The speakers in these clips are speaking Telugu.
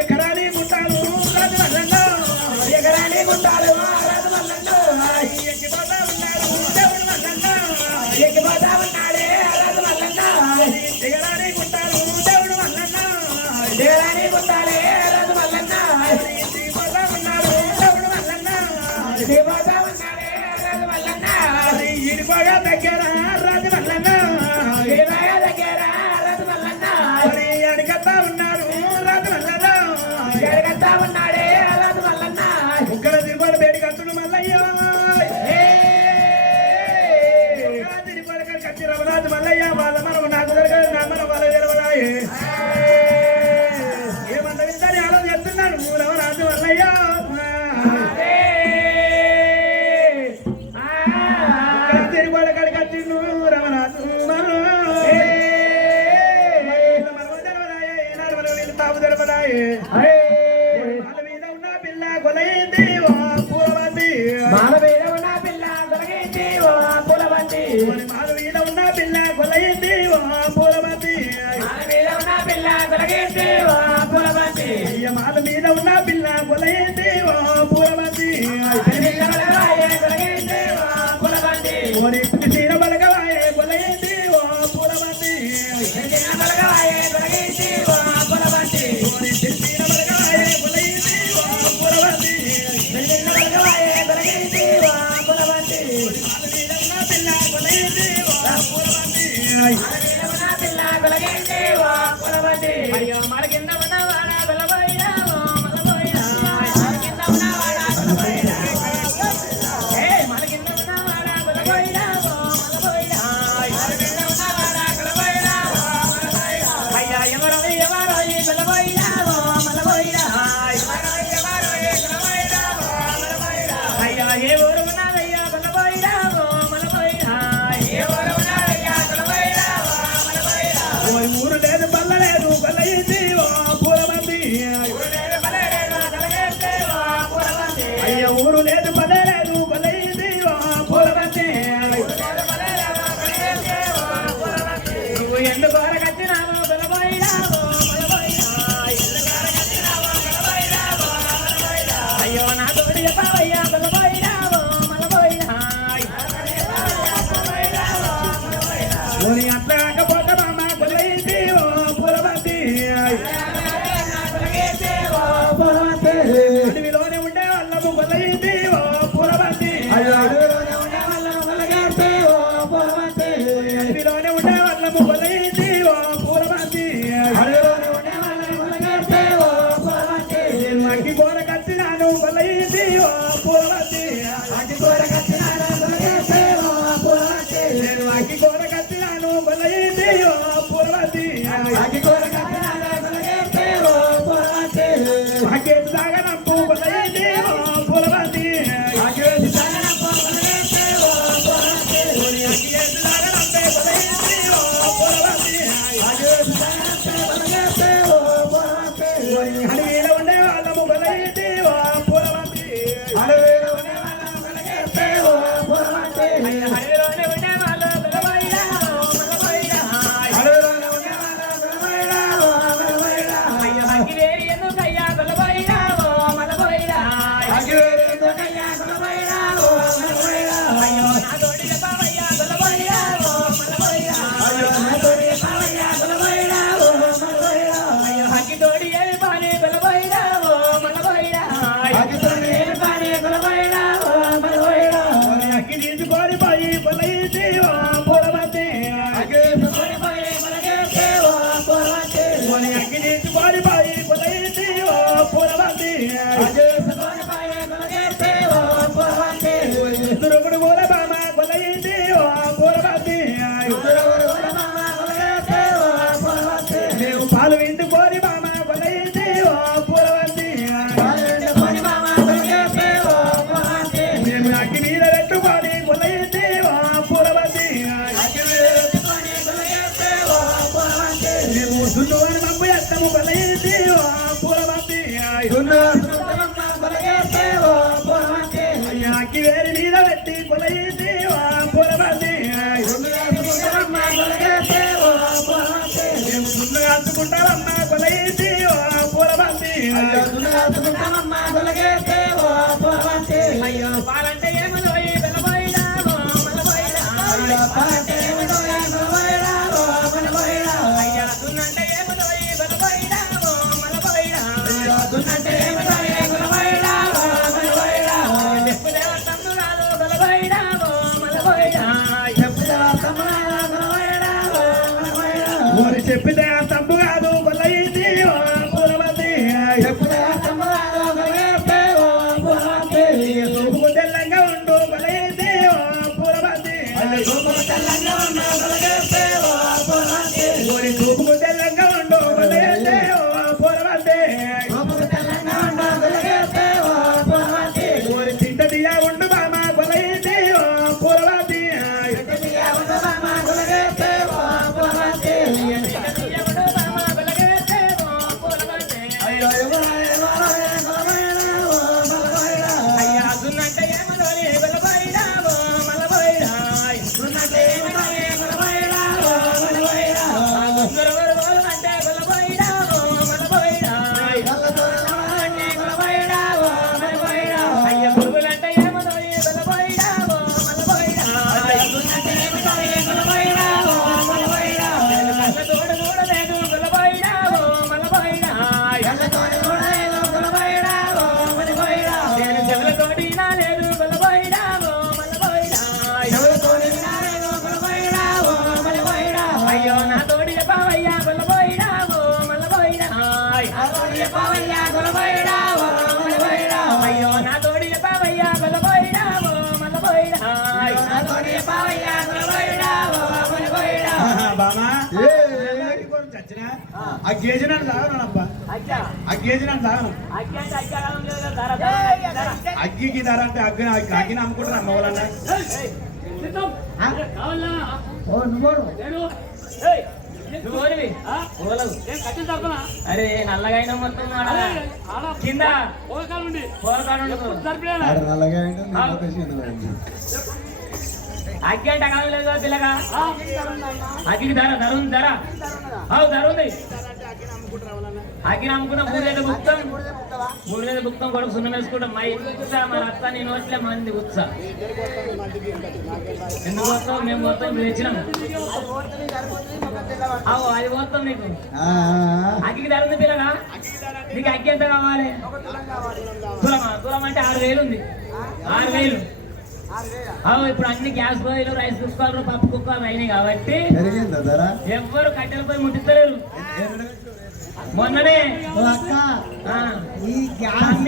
ఎకరాని గుంటాలు రాజు మల్లన్న ఎకరాని గుంటాలు రాజు మల్లన్న ఎక్కిపోతా ఉన్నాడు దేవుడు మల్లన్న ఎక్కిపోతా ఉన్నాడే రాజు మల్లన్న ఎకరాని గుంటాలు దేవుడు మల్లన్న ఎకరాని గుంటాలే రాజు మల్లన్న ఎక్కిపోతా ఉన్నాడు దేవుడు మల్లన్న ఎక్కిపోతా ఉన్నాడే రాజు మల్లన్న ఇడిపోగా దగ్గర రాజు మల్లన్న ఇడిపోగా దగ్గర రాజు మల్లన్న అడిగతా ఉన్నాడు రాజు మల్లన్న అడిగతా ఉన్నాడే రాజు మల్లన్న ఇక్కడ తిరుపతి బేడి కట్టుడు మల్లయ్య తిరుపతి కచ్చి రమరాజు మల్లయ్య వాళ్ళ మనం నాకు దొరకదు నా మనం వాళ్ళ తెలవదాయే ఏమంత వింటారు అలా చెప్తున్నాడు రమరాజు మల్లయ్య తిరుపతి కడి కచ్చిండు రమరాజు తాపు తెలపదాయే మాల మీద ఉన్న పిల్ల కొలయింది ఓ పూలబంది మాల మీద ఉన్న పిల్ల కొలయింది ఓ పూలబంది మాల మీద ఉన్న పిల్ల కొలయింది ఓ పూలబంది మాల మీద ఉన్న పిల్ల కొలయింది ఓ పూలబంది మాల మీద ఉన్న పిల్ల కొలయింది ఓ పూలబంది కొలయింది ఓ పూలబంది ఓరి తీర బలగవాయే కొలయింది ఓ పూలబంది తీర బలగవాయే కొలయింది ఓ పూలబంది ఓరి తీర బలగవాయే కొలయింది ఓ పూలబంది తీర బలగవాయే కొలయింది ఓ పూలబంది మాల మీద ఉన్న పిల్ల కొలయింది ఓ పూలబంది మాల మీద ఉన్న పిల్ల కొలయింది ఓ పూలబంది అయ్యో మాల కింద ఉన్న వాడ బలబోయినా ఓ మలబోయినా మాల కింద ఉన్న వాడ బలబోయినా ఏ మాల కింద ఉన్న వాడ బలబోయినా ఓ మలబోయినా మాల కింద ఉన్న వాడ బలబోయినా ఓ మలబోయినా అయ్యా ఎవరో ఎవరో ఈ బలబోయినా ఓ మలబోయినా ఎవరో ఎవరో ఈ బలబోయినా ఓ మలబోయినా అయ్యా ఏ ఊరు ఉన్నదయ్యా బలబోయినా ఓ మలబోయినా ఏ ఊరు ఉన్నదయ్యా బలబోయినా ఓ మలబోయినా ఓ ఊరు లేదు బల్ల లేదు బలయింది ఓ పూలబంది ఊరు లేదు బల్ల లేదు బలయింది ఓ పూలబంది అయ్యా ఊరు లేదు బల్ల లేదు బలయింది ఓ పూలబంది ఊరు లేదు బల్ల లేదు బలయింది ఓ పూలబంది నువ్వు ఎండు బారకచ్చినావో బలబోయినా ఓ మలబోయినా ఎండు బారకచ్చినావో బలబోయినా ఓ మలబోయినా అయ్యో నా తోడి చెప్పవయ్యా బలబోయినా ఓ మలబోయినా ఓని అట్లా కాకపోతే మామ బలయింది ఓ పూలబంది అడవిలోనే ఉండే వాళ్ళము బలయింది ఓ పూలబంది అడవిలోనే ఉండే వాళ్ళము బలగేస్తే ఓ పూలబంది అడవిలోనే ఉండే వాళ్ళము బలయింది ఓ పూలబంది అడవిలోనే ఉండే వాళ్ళము బలగేస్తే ఓ పూలబంది నేను అగ్గి కూర కట్టినాను బలయింది ఓ పూలబంది అగ్గి కూర కట్టినాను బలగేస్తే ఓ పూలబంది నేను అగ్గి కూర కట్టినాను బలయింది ఓ పూలబంది అగ్గి కూర కట్టినాను బలగేస్తే ఓ పూలబంది అగ్గేసి సాగనంపు బలయింది ఓ పూలబంది అగ్గేసి సాగనంపు బలగేస్తే ఓ పూలబంది అగ్గేసి సాగనంపే బలయింది ఓ పూలబంది అగ్గేసి సాగనంపే బలగేస్తే ఓ పూలబంది అడవిలో ఉండే వాళ్ళము బలయింది ఓ పూలబంది అడవిలో ఉండే వాళ్ళము బలగేస్తే ఓ పూలబంది అడవిలోనే ఉండే వాళ్ళు బలబోయినా ఓ మలబోయినా అడవిలోనే ఉండే వాళ్ళు బలబోయినా ఓ మలబోయినా అయ్యో అగ్గివేరి ఎందుకయ్యా బలబోయినా ఓ మలబోయినా అగ్గివేరి ఎందుకయ్యా బలబోయినా ఓ మలబోయినా అయ్యో నా తోడి చెప్పవయ్యా బలబోయినా ఓ మలబోయినా అయ్యో నా తోడి చెప్పవయ్యా బలబోయినా ఓ మలబోయినా అయ్యో అగ్గి తోడి ఏమి పాని బలబోయినా ఓ మలబోయినా అగ్గి తోడి ఏమి పాని బలబోయినా ఓ మలబోయినా అగ్గి తీసుకొని పోయి బలయింది ఓ పూలబంది అగ్గి తీసుకొని పోయి బలగేస్తే ఓ పూలబంది అగ్గి తీసుకొని పోయి బలయింది ఓ పూలబంది అగ్గి తీసుకొని పోయి బలగేస్తే ఓ పూలబంది దురుగుడు పూల బామ బలయింది ఓ పూలబంది దురుగుడు పూల బామ బలగేస్తే ఓ పూలబంది నేను పాలు వింటుకొని బామ బలయింది ఓ అయ్యో పాలంటే ఏమో బెల్లబోయినావో మలబోయినా అయ్యా దున్నంటే ఏమో బెల్లబోయినావో మలబోయినా చెప్పుదేవ తమ్మురాలు బెల్లబోయినావో మలబోయినా ఓరి చెప్పితే ఆ తప్పు కాదు బలైంది పూలవతి చూపుకు తెల్లంగా ఉండు బలైంది పూలవతి ఓరి చూపుకు తెల్లంగా ఉండు బలైంది పూలవతి ఓరి చింత దియా ఉండు బామ బలైంది పూలవతి అయ్యా దున్నంటే ఏమో బెల్లబోయినావో మలబోయినా అంటే బెల్లబోయినావో మలబోయినా అయ్య పురుగులంటే ఏమో బెల్లబోయినావో మలబోయినా కళ్ళ తోడు చూడలేదు బెల్లబోయినావో మలబోయినా నేను చెవులతోటి నాలేదు బెల్లబోయినావో మలబోయినా అయ్యో నా తోడి చెప్పవయ్యా బెల్లబోయినావో మలబోయినా అయ్యో నా తోడి చెప్పవయ్యా బెల్లబోయినావో మలబోయినా బామా చచ్చిన ఆ గేజీ నన్ను తాగనబ్బా ఆ గేజీ నన్ను తాగను అగ్గికి ధర అంటే అగ్గిని అమ్ముకుంటారు అమ్మవాళ్ళన్నా అరే నల్లగైన మొత్తం కింద అగ్గి అంటే కాదు పిల్లగా అగ్గికి ధర ఉంది ధర ఉంది అగ్గిని అమ్ముకున్న మూడు మీద బుక్తం కొడుకు సున్నం వేసుకుంటాం మై ఉత్సా మన అత్త నేను నోట్లే మంది ఉత్సా ఎందుకు వస్తావు మేము మొత్తం తెచ్చినాం అది పోతాం నీకు అగ్గికి ధర ఉంది పిల్లగా నీకు అగ్గి ఎంత కావాలి తులం అంటే 6,000 ఉంది 6,000 ఇప్పుడు అన్ని గ్యాస్ పొయ్యిలు రైస్ కుక్కర్లు పప్పు కుక్కర్లు అయినాయి కాబట్టి ఎవ్వరు కట్టెలపై ముట్టిస్తలేరు మొన్ననే ఈ గ్యాస్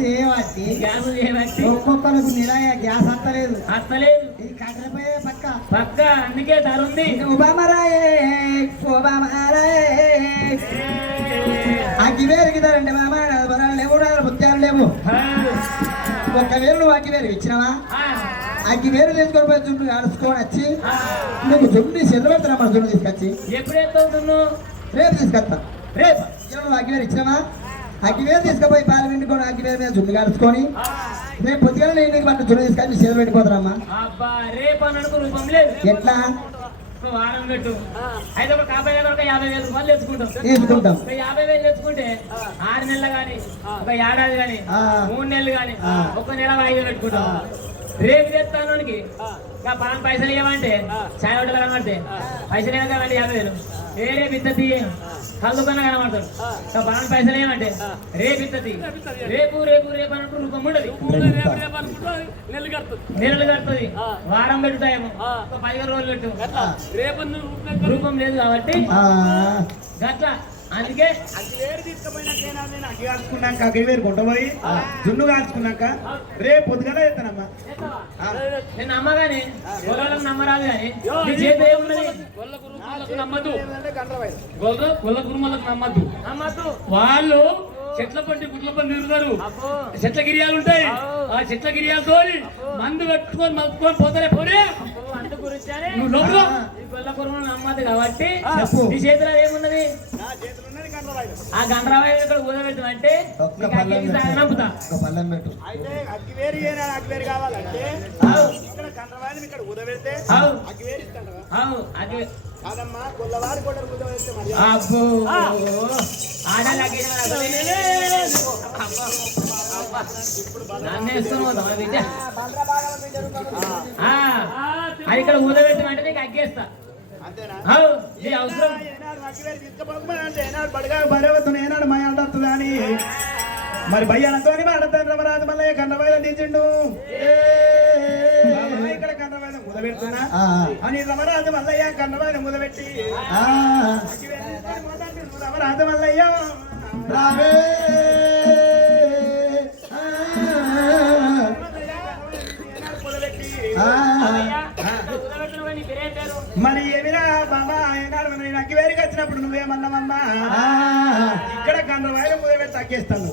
చేయబట్టి ఒక్కొక్కరికి నిరాయ గ్యాస్ అత్తలేదు ఈ కట్టెలపై పక్క అందుకే ధర ఉంది అగ్గి వేరుకి ధరండి బాబా లేవు ముత్యాలు లేవు ఒకవేళ నువ్వు అగ్గి వేరు ఇచ్చినావా అగ్గి వేరు తీసుకొని పోయి జున్ను అడుచుకొని వచ్చి నీకు జున్ను చెల్లు పెడతారా మన జున్ను తీసుకొచ్చి ఎప్పుడు రేపు తీసుకొస్తా రేపు నువ్వు అగ్గి వేరు ఇచ్చినావా అగ్గి వేరు తీసుకుపోయి పాలు విండుకొని అగ్గి వేరు మీద జున్ను కడుచుకొని రేపు పొద్దుగా నేను ఇంటికి పట్టు జున్ను తీసుకొచ్చి చెల్లు పెట్టుకోతారమ్మా రేపు అని అనుకో రూపం లేదు ఎట్లా వారం పెట్టు అయితే ఒక 50,000 రూపాయలు తెచ్చుకుంటాం 50,000 తెచ్చుకుంటే 6 నెలలు గాని ఒక ఏడాది గాని 3 నెలలు గాని ఒక నెల వాయిదా పెట్టుకుంటాం రేపు తెస్తానికి పాన్ పైసలు ఇవ్వమంటే చాయ్ ఒకటి కనబడితే పైసలు ఏమంటే 50,000 రేపు ఇత్తది కళ్ళు కన్నా కనబడతాడు పాన్ పైసలు ఏమంటే రేపు ఇత్తది రేపు రేపు రేపు అన్నట్టు రూపం ఉండదు నెలలు కడుతుంది వారం పెట్టుతాయేమో ఒక 15 రోజులు పెట్టు రూపం లేదు కాబట్టి గట్లా అందుకే అగ్గి కాల్చుకున్నాక అగ్గి వేరు కొంటపోయి జున్ను కాల్చుకున్నాక రేపు పొద్దుగా చేస్తానమ్మా నేను నమ్మగానే గొల్లలకు నమ్మరాదు కానీ నీ చేతి ఏమున్నది నమ్మద్దు గొల్ల కురుమలకు నమ్మద్దు వాళ్ళు చెట్ల పట్టి గుట్ల పట్టి తిరుగుతారు చెట్ల గిరియాలు ఉంటాయి ఆ చెట్ల గిరియాలతో మందు పెట్టుకొని మలుపుకొని పోతారే పోరే నువ్వు లోపల గొల్ల కురుమలు నమ్మద్దు కాబట్టి నీ చేతిలో ఏమున్నది ఆ గండ్రాబాయి ఇక్కడ ఊదబెట్టమంటే నమ్ముతా అబ్బో ఆడలాగే నన్ను వేస్తున్నావు బిడ్డ అది ఇక్కడ ఊదబెట్టమంటే నీకు అగ్గేస్తా ఈ అవసరం ఏనాడు మా అంటున్నా అని మరి భయ్యాలతో మాడతాను రమరాజు మల్లయ్య కన్నవాయిలో తీసిండు ఇక్కడ కన్నవాయిలో ముదబెడుతున్నా అని రమరాజు మల్లయ్య కన్నవాయిలో ముదబెట్టి రమరాజు మల్లయ్య రావే మరి ఏమిరా బాబా ఏనాడు నేను అగ్గివేరికి వచ్చినప్పుడు నువ్వేమన్నావమ్మా ఇక్కడ కన్నవాయిలో ముదబెట్టి తగ్గేస్తాను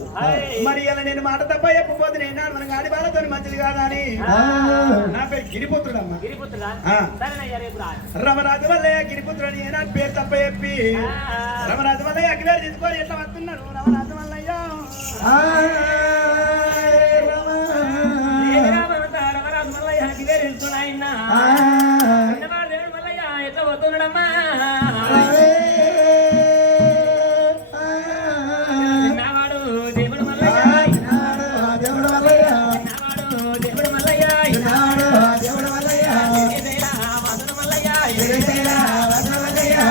మరి ఇలా నేను మాట తప్ప చెప్పబోతే ఏనాడు మన గాడి వాళ్ళతో మంచిది కాదా అని నా పేరు గిరిపుత్రుడమ్మా రమరాజు వల్లయ్య గిరిపుత్రుడు అని ఏనాడు పేరు తప్ప చెప్పి రమరాజు వల్లయ్య అగ్గివేరు తీసుకొని ఎట్లా వస్తున్నాడు రమరాజు వల్లయ్య రమరాజు మల్లయ్య అగ్గివేరు ఆయన ఎట్లా పోతున్నాడమ్మా నావాడు దేవుడు మల్లయ్య దేవుడు మల్లయ్య దేవుడు మల్లయ్య దేవుడు మల్లయ్య వదన మల్లయ్య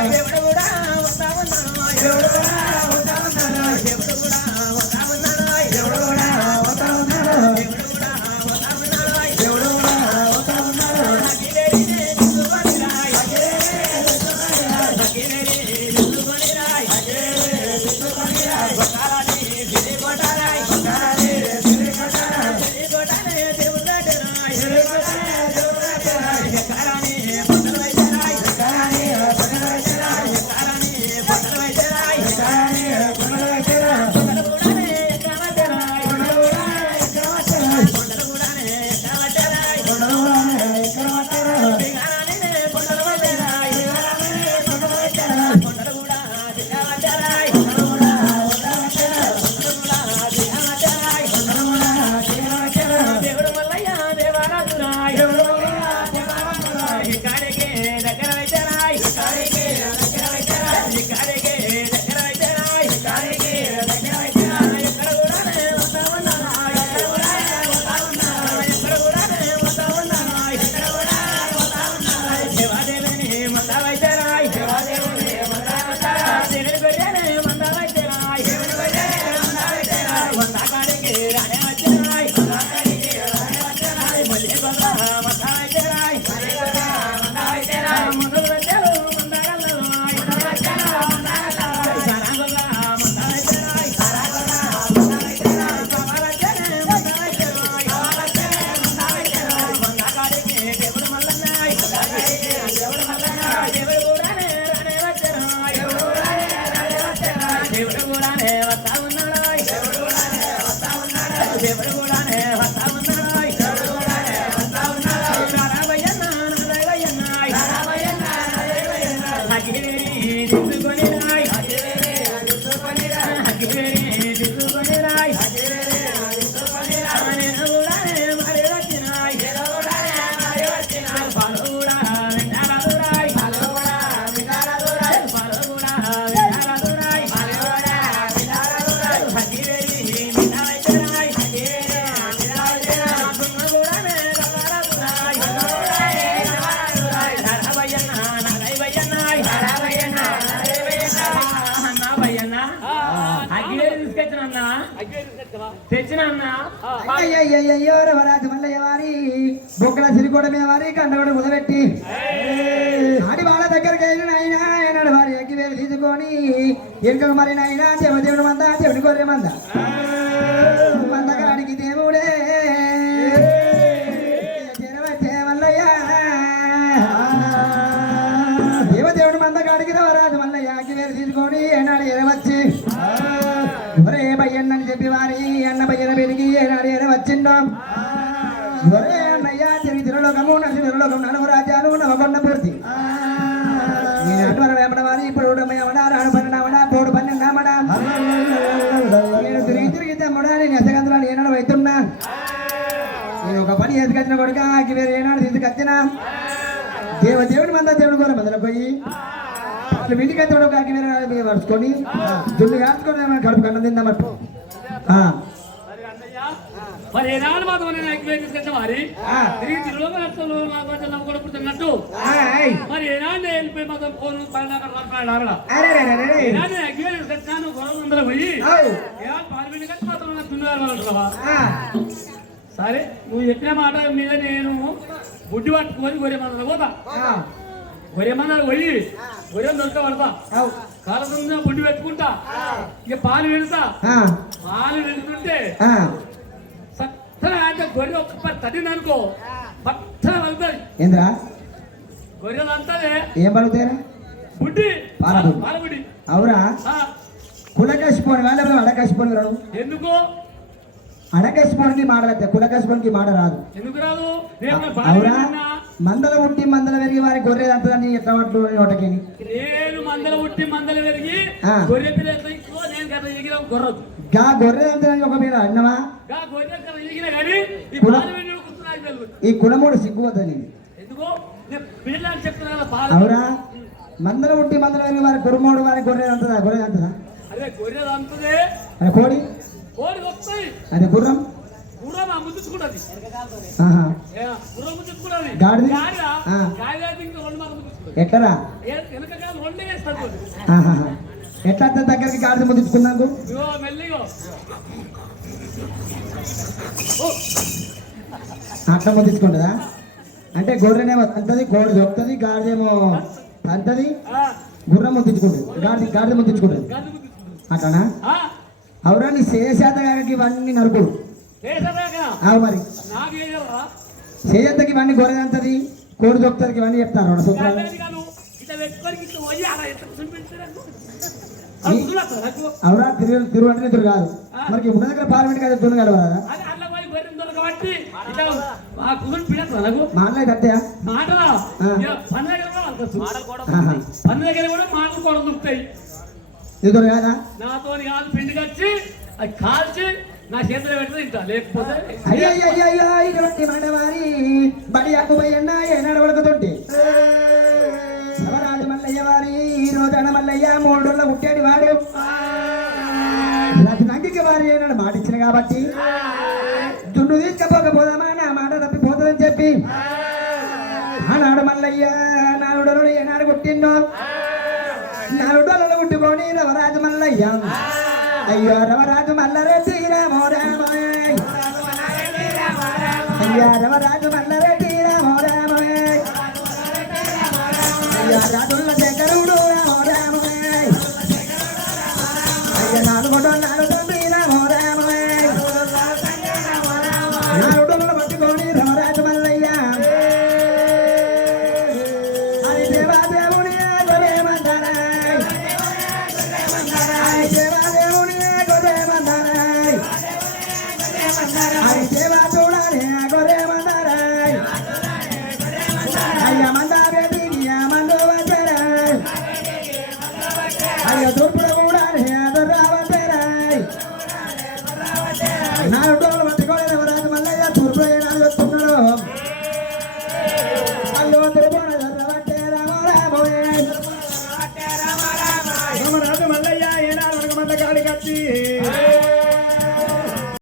దేవుడు కూడా వస్తా ఉన్నాడు దేవుడు కూడా వస్తా ఉన్నాడు దేవుడు కూడా వస్తా ఉన్నాడు దేవుడు కూడా వస్తా ఉన్నాడు దేవుడు కూడా వస్తా ఉన్నాడు దేవుడు కూడా వస్తా ఉన్నాడు అయ్యయ్యో రమరాజు మల్లయ్య వారి బొక్కల సిరిగూడమే వారి కండగడు ముదబెట్టి ఆడి వాళ్ళ దగ్గరికి వెళ్ళిన ఆయన ఏనాడు వారి అగ్గివేలు తీసుకొని ఇంకొక మరి నాయన దేవుడు మంద దేవుడి గొర్రె మంద మందగాడికి దేవుడే మల్లయ్య దేవదేవుడు మందగాడికి రమరాజు మల్లయ్య అగ్గివేలు తీసుకొని ఏనాడు ఎరవచ్చి ఒరే భయ్యన్నని చెప్పి వారి అన్న భయ్యన పెరిగి ఏనాడు వచ్చిండాం ఒరే అన్నయ్య తిరిగి తిరులోకము నసి తిరులోకం నలుగు రాజ్యాలు నవకొండ పూర్తి వారి ఇప్పుడు రాడు పన్నెండామడా పోడు పన్నెండామడా నేను తిరిగి తెమ్మడా నేను ఎసగంతులు ఏనాడు అవుతున్నా నేను ఒక పని ఎసుకొచ్చిన కొడుక వేరే ఏనాడు తీసుకొచ్చినా దేవుడి మంద దేవుడి కూడా మందలు పోయి వాళ్ళు ఇంటికి అయితే కాకి వేరే పరుచుకొని దున్ను కాచుకొని కడుపు కన్నం తిందామని మరి ఏనాడు మాత్రం నేను ఎక్కిపోయింది మరి తిరిగి తిరుగులో కూడా పుడుతున్నట్టు మరి ఏనాడు నేను వెళ్ళిపోయి మాత్రం ఫోన్ ఏనాడు ఎక్కిపోయి తెచ్చాను గొడవ అందరూ పోయి పార్లమెంట్ కట్టి మాత్రం నాకు దున్నుగారు సరే నువ్వు చెప్పిన మాట మీద నేను బుడ్డి పట్టుకొని గొర్రె మందలు పోతా గొర్రె మందలు పోయి గొర్రెలు దొరకబడతా కాలకుండా బుడ్డి పెట్టుకుంటా ఇక పాలు పెడతా పాలు పెడుతుంటే సత్తన అంటే గొర్రె ఒక్క తడిని అనుకో పచ్చన పలుకుతుంది ఏంద్రా గొర్రెలు అంతదే ఏం పలుకుతారా బుడ్డి పాలబుడ్డి అవురా కులకసిపోని వాళ్ళ అడకసిపోని రాడు ఎందుకు అడకసిపోనికి మాడలే కులకసిపోనికి మాట రాదు ఎందుకు రాదు అవురా మందల ఉట్టి మందల పెరిగి వారి గొర్రె అంతదని ఎట్లా పట్టు నోటకి నేను మందల ఉట్టి మందల పెరిగి గొర్రె పిల్లలు నేను గత ఎగిన గొర్రె గా గొర్రె అంతదని ఒక మీద అన్నవా ఈ కులమూడు సిగ్గువద్దని ఎందుకు పిల్లలు చెప్తున్నా అవురా మందల ఉట్టి మందల పెరిగి వారి కురుమోడు వారి గొర్రె అంతదా గొర్రె అంతదా అదే గొర్రె అంతదే కోడి కోడి వస్తాయి అదే గుర్రం గుర్రం ముద్దుకుంటది గుర్రం ముద్దుకుంటది ఎట్లరా ఎట్లా దగ్గరికి గాడిద ముద్దుకున్నాకు అట్లా ముద్దుకుంటుందా అంటే గొర్రెనేమో అంతది కోడి దొరుకుతుంది గాడిదేమో అంతది గుర్రం ముద్దుకుంటుంది గాడిద ముద్దుకుంటుంది అట్లానా అవురా నీ శేషాత గారికి ఇవన్నీ నరుకుడు అవు మరి శేషంతకి ఇవన్నీ గొర్రెంతది కోడి దొక్కుతుంది ఇవన్నీ చెప్తారు సూత్రాలు అవురా తిరువంటే ఎదురు కాదు మనకి ఉన్న దగ్గర పార్లమెంట్ కదా దున్నగలవా మాటలేదు అంతేయా ఎదురు కాదా నాతో కాదు పిండి కచ్చి అది కాల్చి నా చేతిలో పెడితే తింటా లేకపోతే అయ్యో ఇటువంటి మనవారి బడి అక్కుపోయన్నా ఏనాడు పడుకుతుంటే శివరాజు మల్లయ్య వారి రోజన మల్లయ్య 3 రోజుల పుట్టాడు వాడు ప్రతి నంగికి వారి ఏనాడు మాట ఇచ్చిన కాబట్టి దున్ను తీసుకపోకపోదామా నా మాట తప్పిపోతుందని చెప్పి ఆనాడు మల్లయ్య 4 రోజులు ఏనాడు పుట్టిండో 4 రోజులు పుట్టుకొని రవరాజు మల్లయ్య అయ్యో రవరాజు మల్లరెడ్డి రామో రామో అయ్యా రవరాజు మల్లరెడ్డి రామో రామో అయ్యా రాజుల